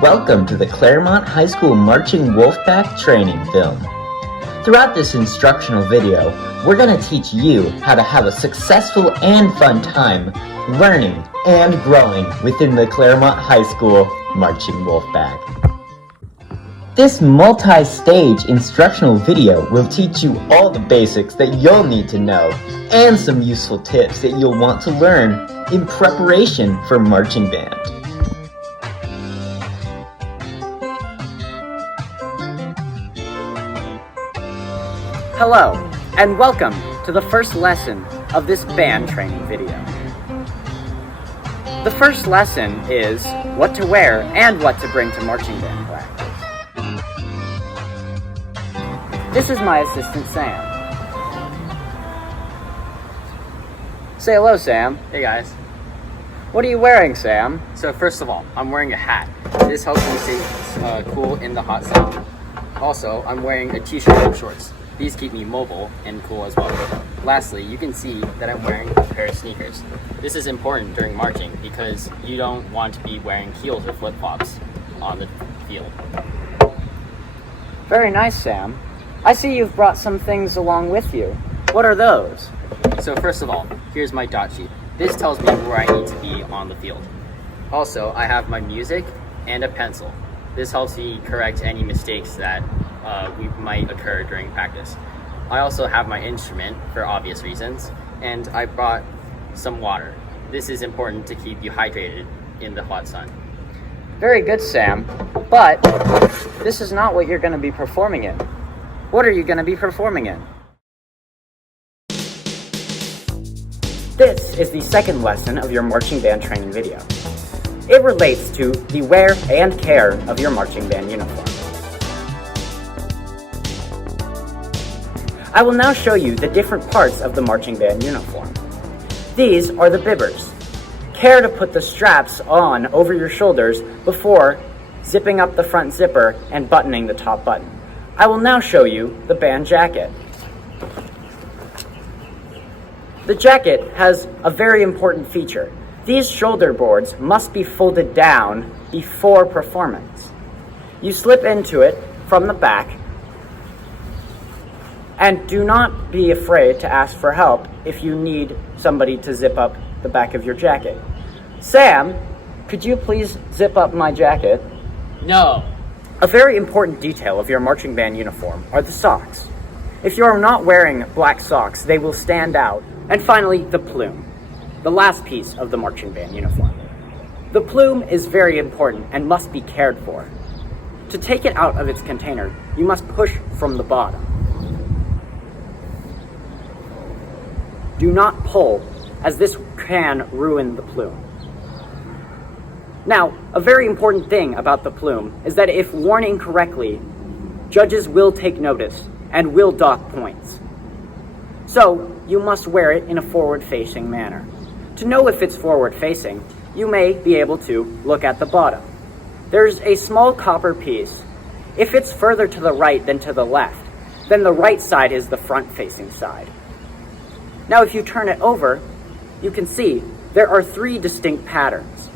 Welcome to the Claremont High School Marching Wolfpack training film. Throughout this instructional video, we're going to teach you how to have a successful and fun time learning and growing within the Claremont High School Marching Wolfpack. This multi-stage instructional video will teach you all the basics that you'll need to know and some useful tips that you'll want to learn in preparation for marching band. Hello, and welcome to the first lesson of this band training video. The first lesson is what to wear and what to bring to marching band practice. This is my assistant, Sam. Say hello, Sam. Hey guys. What are you wearing, Sam? So first of all, I'm wearing a hat. This helps me stay cool in the hot sun. Also, I'm wearing a t-shirt and shorts. These keep me mobile and cool as well. Lastly, you can see that I'm wearing a pair of sneakers. This is important during marching because you don't want to be wearing heels or flip-flops on the field. Very nice, Sam. I see you've brought some things along with you. What are those? So first of all, here's my dot sheet. This tells me where I need to be on the field. Also, I have my music and a pencil. This helps me correct any mistakes that might occur during practice. I also have my instrument for obvious reasons, and I brought some water. This is important to keep you hydrated in the hot sun. Very good, Sam. But this is not what you're going to be performing in. What are you going to be performing in? This is the second lesson of your marching band training video. It relates to the wear and care of your marching band uniform. I will now show you the different parts of the marching band uniform. These are the bibbers. Care to put the straps on over your shoulders before zipping up the front zipper and buttoning the top button. I will now show you the band jacket. The jacket has a very important feature. These shoulder boards must be folded down before performance. You slip into it from the back, and do not be afraid to ask for help if you need somebody to zip up the back of your jacket. Sam, could you please zip up my jacket? No. A very important detail of your marching band uniform are the socks. If you are not wearing black socks, they will stand out. And finally, the plume, the last piece of the marching band uniform. The plume is very important and must be cared for. To take it out of its container, you must push from the bottom. Do not pull, as this can ruin the plume. Now, a very important thing about the plume is that if worn incorrectly, judges will take notice and will dock points. So, you must wear it in a forward-facing manner. To know if it's forward-facing, you may be able to look at the bottom. There's a small copper piece. If it's further to the right than to the left, then the right side is the front-facing side. Now, if you turn it over, you can see there are 3 distinct patterns.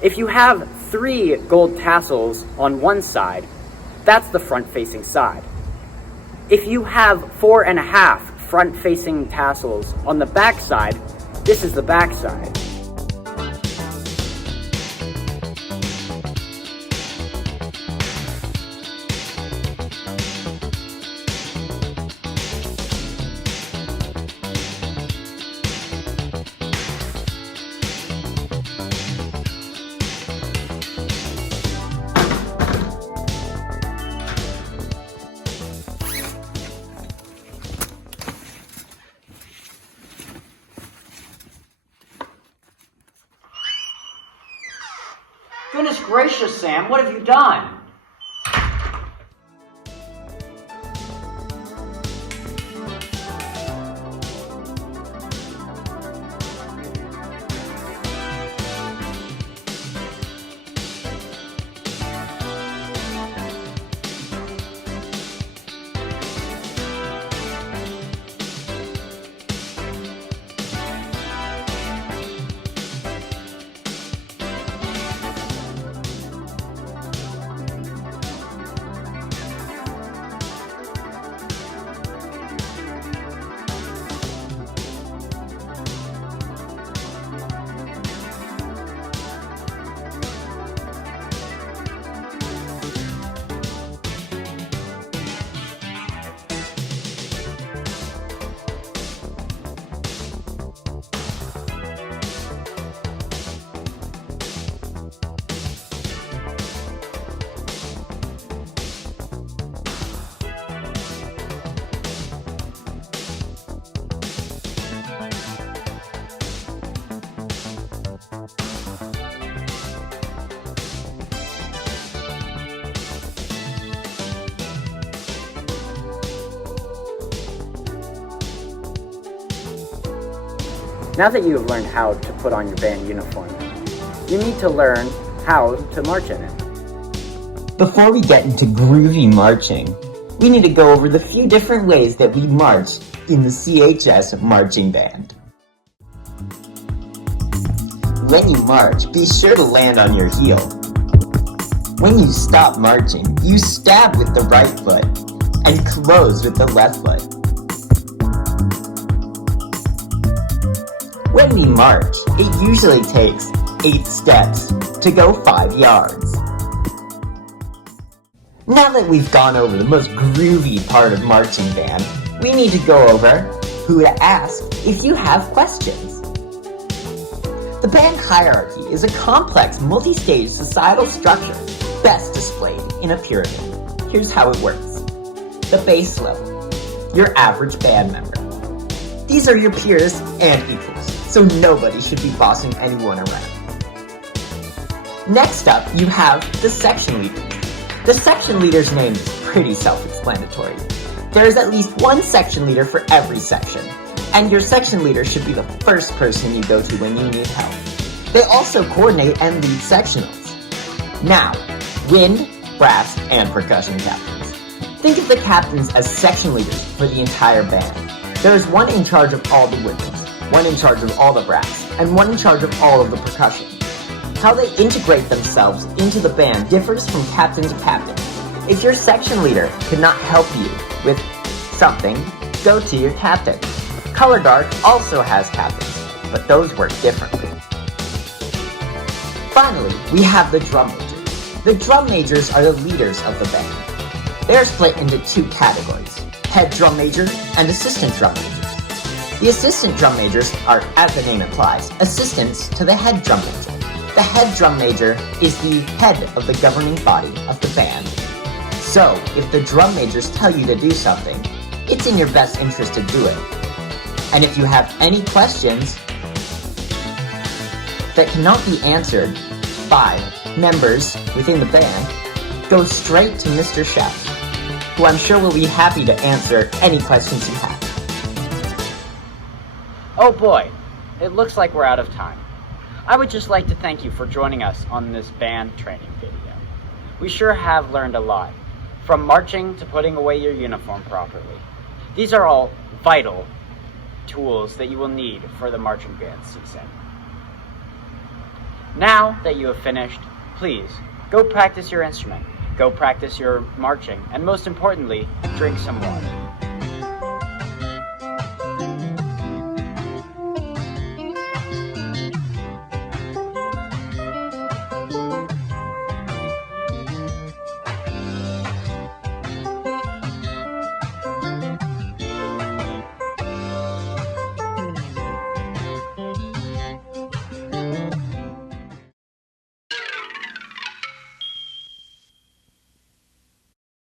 If you have 3 gold tassels on one side, that's the front-facing side. If you have 4.5 front-facing tassels on the back side, this is the back side. Goodness gracious, Sam, what have you done? Now that you have learned how to put on your band uniform, you need to learn how to march in it. Before we get into groovy marching, we need to go over the few different ways that we march in the CHS marching band. When you march, be sure to land on your heel. When you stop marching, you stab with the right foot and close with the left foot. When we march, it usually takes 8 steps to go 5 yards. Now that we've gone over the most groovy part of marching band, we need to go over who to ask if you have questions. The band hierarchy is a complex, multi-stage societal structure best displayed in a pyramid. Here's how it works. The base level, your average band member. These are your peers and equals, so nobody should be bossing anyone around. Next up, you have the section leader. The section leader's name is pretty self-explanatory. There is at least one section leader for every section, and your section leader should be the first person you go to when you need help. They also coordinate and lead sectionals. Now, wind, brass, and percussion captains. Think of the captains as section leaders for the entire band. There is one in charge of all the winds, one in charge of all the brass, and one in charge of all of the percussion. How they integrate themselves into the band differs from captain to captain. If your section leader could not help you with something, go to your captain. Color guard also has captains, but those work differently. Finally, we have the drum majors. The drum majors are the leaders of the band. They are split into 2 categories, head drum major and assistant drum majors. The assistant drum majors are, as the name implies, assistants to the head drum major. The head drum major is the head of the governing body of the band. So, if the drum majors tell you to do something, it's in your best interest to do it. And if you have any questions that cannot be answered by members within the band, go straight to Mr. Shouse, who I'm sure will be happy to answer any questions you have. Oh boy, it looks like we're out of time. I would just like to thank you for joining us on this band training video. We sure have learned a lot, from marching to putting away your uniform properly. These are all vital tools that you will need for the marching band season. Now that you have finished, please go practice your instrument, go practice your marching, and most importantly, drink some water.